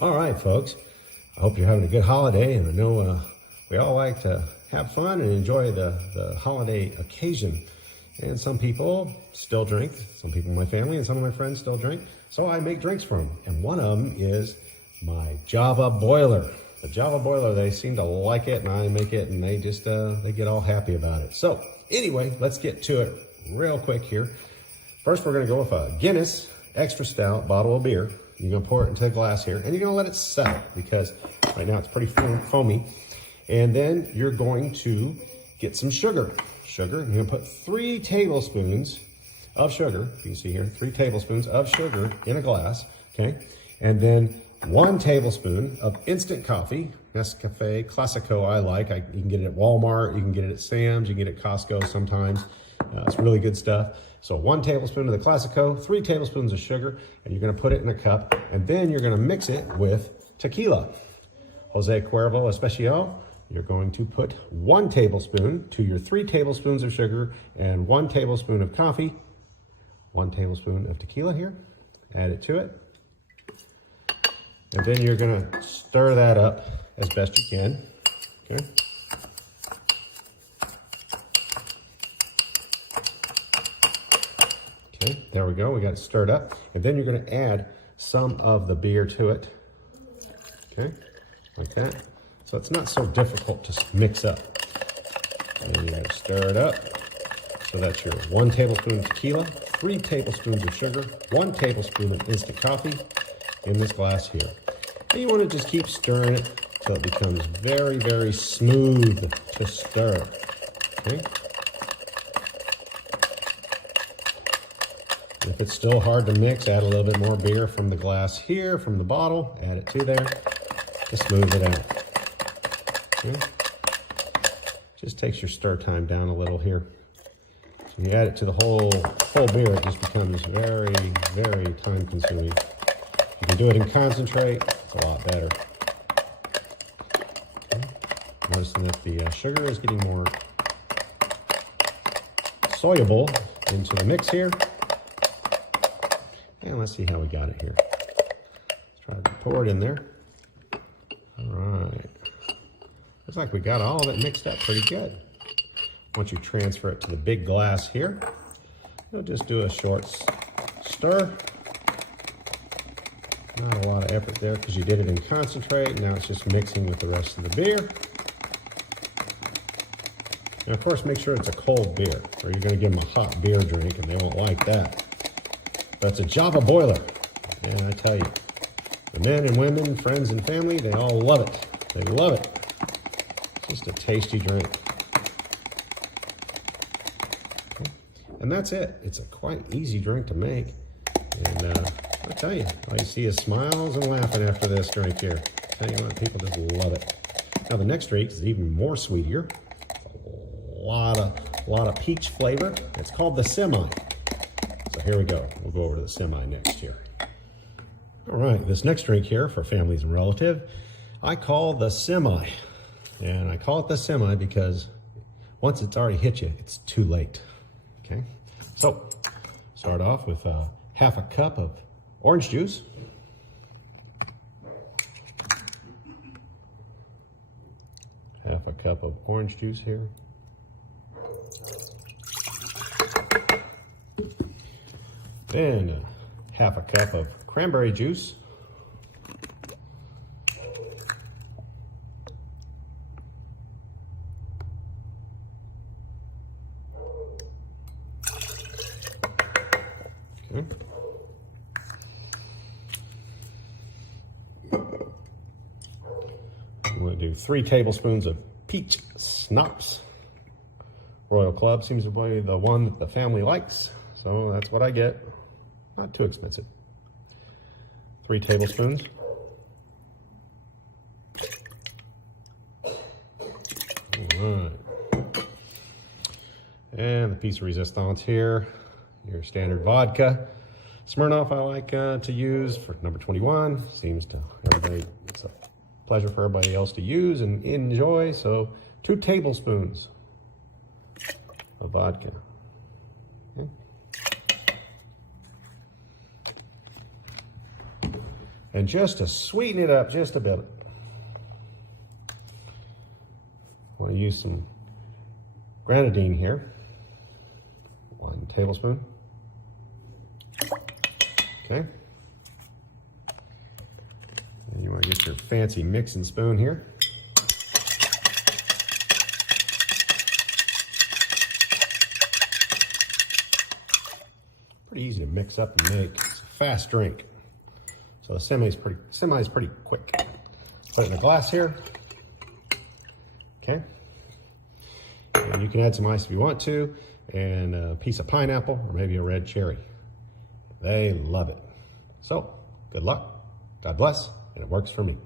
All right, folks. I hope you're having a good holiday, and I know we all like to have fun and enjoy the holiday occasion. And some people still drink. Some people in my family and some of my friends still drink. So I make drinks for them. And one of them is my Java Boiler. The Java Boiler, they seem to like it, and I make it, and they just they get all happy about it. So anyway, let's get to it real quick here. First, we're going to go with a Guinness Extra Stout bottle of beer. You're going to pour it into a glass here, and you're going to let it settle because right now it's pretty foamy. And then you're going to get some sugar. You're going to put 3 tablespoons of sugar. You can see here, 3 tablespoons of sugar in a glass, okay? And then 1 tablespoon of instant coffee, Nescafe Classico I like. You can get it at Walmart, you can get it at Sam's, you can get it at Costco sometimes. It's really good stuff. So 1 tablespoon of the Classico, 3 tablespoons of sugar, and you're gonna put it in a cup, and then you're gonna mix it with tequila. Jose Cuervo Especial, you're going to put 1 tablespoon to your 3 tablespoons of sugar and 1 tablespoon of coffee, 1 tablespoon of tequila here, add it to it. And then you're gonna stir that up as best you can, okay? Okay, there we go, we got it stirred up. And then you're gonna add some of the beer to it, okay, like that. So it's not so difficult to mix up. And then you're gonna stir it up. So that's your 1 tablespoon of tequila, 3 tablespoons of sugar, 1 tablespoon of instant coffee in this glass here. And you wanna just keep stirring it till it becomes very, very smooth to stir, okay? If it's still hard to mix, add a little bit more beer from the glass here, from the bottle, add it to there to smooth it out. Okay. Just takes your stir time down a little here. So when you add it to the whole beer, it just becomes very, very time consuming. If you can do it in concentrate, it's a lot better. Okay. Noticing that the sugar is getting more soluble into the mix here. And let's see how we got it here. Let's try to pour it in there. All right. Looks like we got all of it mixed up pretty good. Once you transfer it to the big glass here, you'll just do a short stir. Not a lot of effort there because you did it in concentrate. Now it's just mixing with the rest of the beer. And of course, make sure it's a cold beer, or you're going to give them a hot beer drink and they won't like that. But it's a Java Boiler, and I tell you, the men and women, friends and family, they all love it. They love it. It's just a tasty drink. Okay. And that's it. It's a quite easy drink to make. And I tell you, all you see is smiles and laughing after this drink here. I tell you what, people just love it. Now the next drink is even more sweeter. A lot of peach flavor. It's called the Semi. So here we go. We'll go over to the Semi next here. All right, this next drink here for families and relatives, I call the Semi. And I call it the Semi because once it's already hit you, it's too late. Okay, so start off with half a cup of orange juice. Half a cup of orange juice here. Then half a cup of cranberry juice. Okay. I'm going to do 3 tablespoons of Peach Schnapps. Royal Club seems to be the one that the family likes, so that's what I get. Not too expensive. 3 tablespoons. All right. And the piece of resistance here, your standard vodka. Smirnoff I like to use for number 21. Seems to everybody, it's a pleasure for everybody else to use and enjoy. So 2 tablespoons of vodka. Okay. And just to sweeten it up just a bit, I want to use some grenadine here. 1 tablespoon. Okay. And you want to get your fancy mixing spoon here. Pretty easy to mix up and make. It's a fast drink. So the semi is pretty quick. Put it in a glass here. Okay. And you can add some ice if you want to, and a piece of pineapple or maybe a red cherry. They love it. So, good luck, God bless, and it works for me.